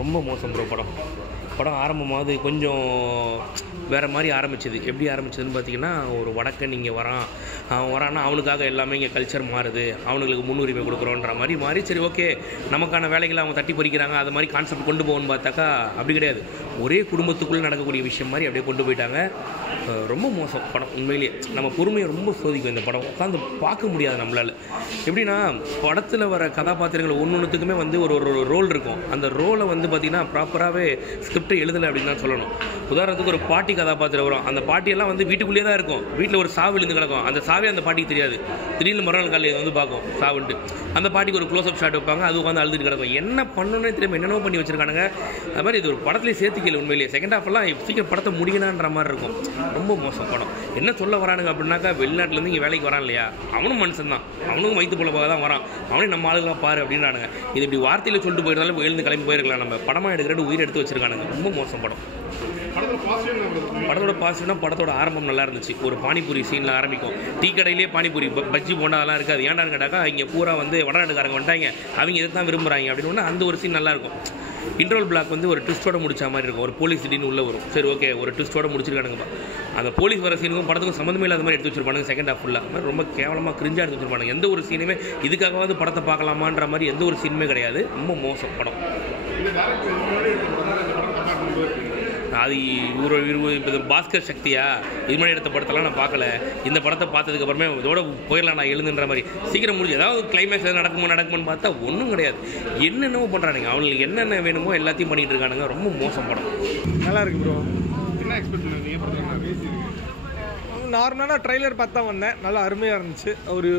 ரொம்ப மோசம் ப்ரோ. படம் ஆரம்பமாவது கொஞ்சம் வேறு மாதிரி ஆரம்பிச்சது. எப்படி ஆரம்பிச்சதுன்னு பார்த்தீங்கன்னா, ஒரு வடக்கன் இங்கே அவன் வரான்னா அவனுக்காக எல்லாமே இங்கே கல்ச்சர் மாறுது, அவனுங்களுக்கு முன்னுரிமை கொடுக்குறோன்ற மாதிரி சரி ஓகே நமக்கான வேலைகளை அவங்க தட்டி பறிக்கிறாங்க, அது மாதிரி கான்செப்ட் கொண்டு போகணும்னு பார்த்தாக்கா அப்படி கிடையாது. ஒரே குடும்பத்துக்குள்ளே நடக்கக்கூடிய விஷயம் மாதிரி அப்படியே கொண்டு போயிட்டாங்க. ரொம்ப மோசம் படம். உண்மையிலேயே நம்ம பொறுமையை ரொம்ப சோதிக்கும் இந்த படம். உட்காந்து பார்க்க முடியாது நம்மளால். எப்படின்னா, படத்தில் வர கதாபாத்திரங்கள் ஒன்றுத்துக்குமே ஒரு ரோல் இருக்கும். அந்த ரோலை பார்த்திங்கன்னா ப்ராப்பராகவே ஸ்கிரிப்டை எழுதலை அப்படின்னு தான் சொல்லணும். உதாரணத்துக்கு ஒரு பாட்டி கதாபாத்திரம் வரும். அந்த பாட்டியெல்லாம் வீட்டுக்குள்ளேயே தான் இருக்கும். வீட்டில் ஒரு சாவு விழுந்து கிடக்கும். அந்த சாவே அந்த பாட்டிக்கு தெரியாது. திடீர்னு மறுநாள் காலையில் பார்க்கும் சாவுன்ட்டு. அந்த பாட்டிக்கு ஒரு க்ளோஸ்அப் ஷாட் வைப்பாங்க. அது உட்காந்து அழுதுட்டு கிடக்கும். என்ன பண்ணணும்னே தெரியாம என்னென்னோ பண்ணி வச்சிருக்கானுங்க. அது மாதிரி இது ஒரு படத்துலேயே சேர்த்துக்கல. உண்மையிலேயே செகண்ட் ஹாஃப்லாம் சீக்கிரம் படத்தை முடியணுன்ற மாதிரி இருக்கும். ரொம்ப மோசம் படம். என்ன சொல்ல வரானுங்க அப்படின்னாக்கா, வெளிநாட்டிலேருந்து இங்கே வேலைக்கு வரான் இல்லையா, அவனும் மனுஷன் தான், அவனுக்கும் வயிற்று போல தான் வரான், அவனே நம்ம ஆளுங்களாம் பாரு அப்படின்றானுங்க. இது இப்படி வார்த்தையில் சொல்லிட்டு போயிருந்தாலும் எழுந்து கிளம்பி போயிருக்கலாம். நம்ம படமாக எடுக்கிறது உயிர் எடுத்து வச்சிருக்கானுங்க. ரொம்ப மோசம் படம். படத்தோட பாசிட்டிவ்னா, படத்தோட ஆரம்பம் நல்லா இருந்துச்சு. ஒரு பானிபூரி சீனில் ஆரம்பிக்கும். டீ கடையிலேயே பானிபூரி பஜ்ஜி போண்டா அதெல்லாம் இருக்காது. ஏன்டான்னு கேட்டாக்கா, இங்கே பூரா வடநாட்டுக்காரங்க வந்துட்டாங்க, அவங்க இதை தான் விரும்புகிறாங்க அப்படின்னு அந்த ஒரு சீன் நல்லாயிருக்கும். இன்ட்ரோல் பிளாக் ஒரு ட்விஸ்ட்டோட முடிச்ச மாதிரி இருக்கும். ஒரு போலீஸ் திடீர்னு உள்ளே வரும். சரி ஓகே, ஒரு ட்விஸ்ட்டோட முடிச்சிருக்கானுங்கப்பா. அந்த போலீஸ் வர சீனுக்கும் படத்துக்கும் சம்மந்தமே இல்லாத மாதிரி எடுத்து வச்சிருப்பானுங்க. செகண்ட் ஹாஃப் ஃபுல்லாக மாதிரி ரொம்ப கேவலமாக கிரிஞ்சாக எடுத்து வச்சிருப்பானுங்க. எந்த ஒரு சீனுமே இதுக்காகவாவது படத்தை பார்க்கலாமான்ற மாதிரி எந்த ஒரு சீனுமே கிடையாது. ரொம்ப மோசம் படம். அது இப்போ பாஸ்கர் சக்தியா இது மாதிரி எடுத்த படத்தெல்லாம் நான் பார்க்கல. இந்த படத்தை பார்த்ததுக்கப்புறமே இதோட போயிடலாம் நான் எழுதுன்ற மாதிரி சீக்கிரம் முடிஞ்சு ஏதாவது கிளைமேக்ஸ் நடக்குமான்னு பார்த்தா ஒன்றும் கிடையாது. என்னென்னவோ பண்ணுறானுங்க. அவங்களுக்கு என்னென்ன வேணுமோ எல்லாத்தையும் பண்ணிகிட்டு இருக்கானுங்க. ரொம்ப மோசம் படம். நல்லா இருக்கு ப்ரோ. என்ன எக்ஸ்பெக்ட் பண்ணுவீங்க? நார்மலான ட்ரைலர் பார்த்தா வந்தேன். நல்லா அருமையாக இருந்துச்சு.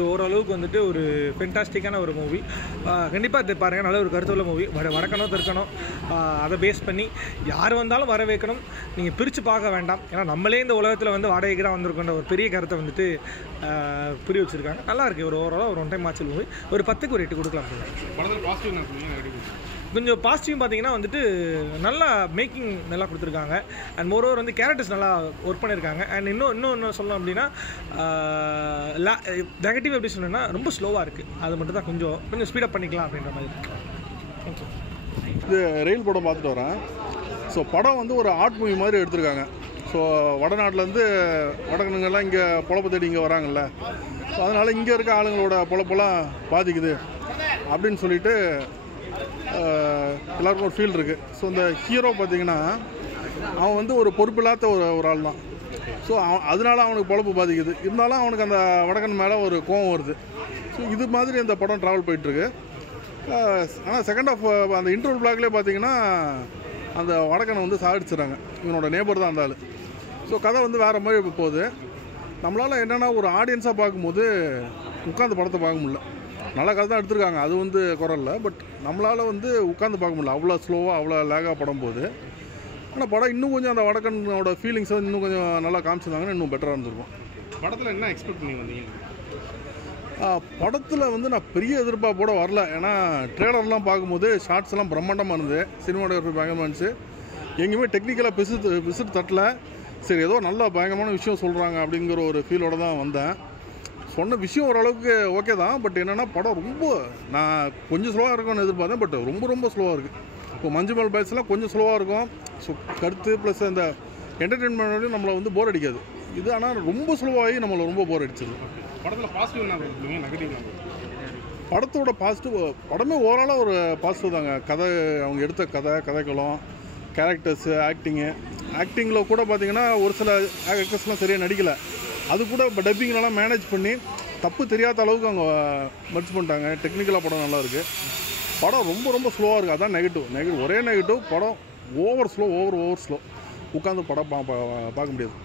ஓரளவுக்கு ஒரு ஃபென்டாஸ்டிக்கான ஒரு மூவி. கண்டிப்பாக இது பாருங்கள். நல்ல ஒரு கருத்துள்ள மூவி. வடக்கணும் தெற்கணும் அதை பேஸ் பண்ணி யார் வந்தாலும் வர வைக்கணும். நீங்கள் பிரித்து பார்க்க வேண்டாம். ஏன்னா நம்மளே இந்த உலகத்தில் வாடகைக்கு தான் வந்திருக்கோன்ற ஒரு பெரிய கருத்தை புரிய வச்சுருக்காங்க. நல்லா இருக்குது. ஓரளவு ஒரு 1 டைம் ஆச்சு மூவி. ஒரு 10க்கு ஒரு 8 கொடுக்கலாம். படத்தில் பாசிட்டிவ் கொஞ்சம் பாசிட்டிவ் பார்த்தீங்கன்னா நல்லா மேக்கிங் நல்லா கொடுத்துருக்காங்க. அண்ட் மோரோவர் கேரக்டர்ஸ் நல்லா ஒர்க் பண்ணியிருக்காங்க. அண்ட் இன்னும் சொல்லலாம் அப்படின்னா, நெகட்டிவ் எப்படி சொன்னேன்னா ரொம்ப ஸ்லோவாக இருக்குது. அது மட்டும் தான் கொஞ்சம் ஸ்பீடப் பண்ணிக்கலாம் அப்படின்ற மாதிரி இருக்குது. தேங்க்யூ. இது ரயில் படம் பார்த்துட்டு வரேன். ஸோ படம் ஒரு ஆர்ட் மூவி மாதிரி எடுத்திருக்காங்க. ஸோ வடநாட்டிலேருந்து வடக்கணுங்கெல்லாம் இங்கே பொழப்பு தேடி இங்கே வராங்கல்ல. ஸோ அதனால் இங்கே இருக்க ஆளுங்களோட பொழப்பெல்லாம் பாதிக்குது அப்படின்னு சொல்லிட்டு எல்லாருக்கும் ஒரு ஃபீல் இருக்குது. ஸோ இந்த ஹீரோ பார்த்திங்கன்னா, அவன் ஒரு பொறுப்பில்லாத ஒரு ஆள் தான். ஸோ அதனால அவனுக்கு பொழப்பு பாதிக்குது. இருந்தாலும் அவனுக்கு அந்த வடக்கன் மேலே ஒரு கோவம் வருது. ஸோ இது மாதிரி அந்த படம் ட்ராவல் போயிட்டுருக்கு. ஆனால் செகண்ட் ஆஃப் அந்த இன்ட்ரோல் பிளாக்லேயே பார்த்திங்கன்னா, அந்த வடக்கனை சாடிச்சிடறாங்க. இவனோட நேபர் தான் அந்த ஆள். ஸோ கதை வேறு மாதிரி போகுது. நம்மளால் என்னென்னா ஒரு ஆடியன்ஸாக பார்க்கும்போது உட்காந்து படத்தை பார்க்க முடியல. நல்ல கதை தான் எடுத்திருக்காங்க, அது குறல்ல. பட் நம்மளால் உட்காந்து பார்க்க முடியல. அவ்வளோ ஸ்லோவாக அவ்வளோ லேகாக படம் போகுது. ஆனால் படம் இன்னும் கொஞ்சம் அந்த வடக்கனோட ஃபீலிங்ஸை இன்னும் கொஞ்சம் நல்லா காமிச்சிருந்தாங்கன்னா இன்னும் பெட்டராக இருந்திருக்கும். படத்தில் என்ன எக்ஸ்பெக்ட் பண்ணி வந்தீங்க? படத்தில் நான் பெரிய எதிர்பார்ப்போட வரல. ஏன்னா ட்ரெய்லர்லாம் பார்க்கும்போது ஷார்ட்ஸ்லாம் பிரம்மாண்டமாக இருந்தது. சினிமாட்டோகிராஃபி பயங்கரமாக இருந்துச்சு. எங்கேயுமே டெக்னிக்கலாக பிசுறு தட்டல. சரி, ஏதோ நல்ல பயங்கரமான விஷயம் சொல்கிறாங்க அப்படிங்கிற ஒரு ஃபீலோடு தான் வந்தேன். சொன்ன விஷயம் ஓரளவுக்கு ஓகே தான். பட் என்னென்னா படம் நான் கொஞ்சம் ஸ்லோவாக இருக்கும்னு எதிர்பார்த்தேன். பட் ரொம்ப ஸ்லோவாக இருக்குது. இப்போ மஞ்சுமல் பாய்ஸ்லாம் கொஞ்சம் ஸ்லோவாக இருக்கும். ஸோ கருத்து ப்ளஸ் அந்த என்டர்டெயின்மெண்ட்டோடையும் நம்மளை போர் அடிக்காது. இது ஆனால் ரொம்ப ஸ்லோவாகி நம்மளை ரொம்ப போர் அடிச்சது. படத்தில் பாசிட்டிவ் என்ன, நெகட்டிவ்? படத்தோட பாசிட்டிவ், படமே ஓவராலாக ஒரு பாசிட்டிவ் தாங்க. அவங்க எடுத்த கதைக்களம், கேரக்டர்ஸு, ஆக்டிங்கில் கூட பார்த்திங்கன்னா ஒரு சில ஆக்டர்ஸ்லாம் சரியாக நடிக்கலை. அது கூட இப்போ டப்பிங்லாம் மேனேஜ் பண்ணி தப்பு தெரியாத அளவுக்கு அவங்க மர்ச் பண்ணிட்டாங்க. டெக்னிக்கலாக படம் நல்லாயிருக்கு. படம் ரொம்ப ஸ்லோவாக இருக்குது. அதான் நெகட்டிவ். ஒரே நெகட்டிவ், படம் ஓவர் ஸ்லோ. உட்காந்து படம் பார்க்க முடியாது.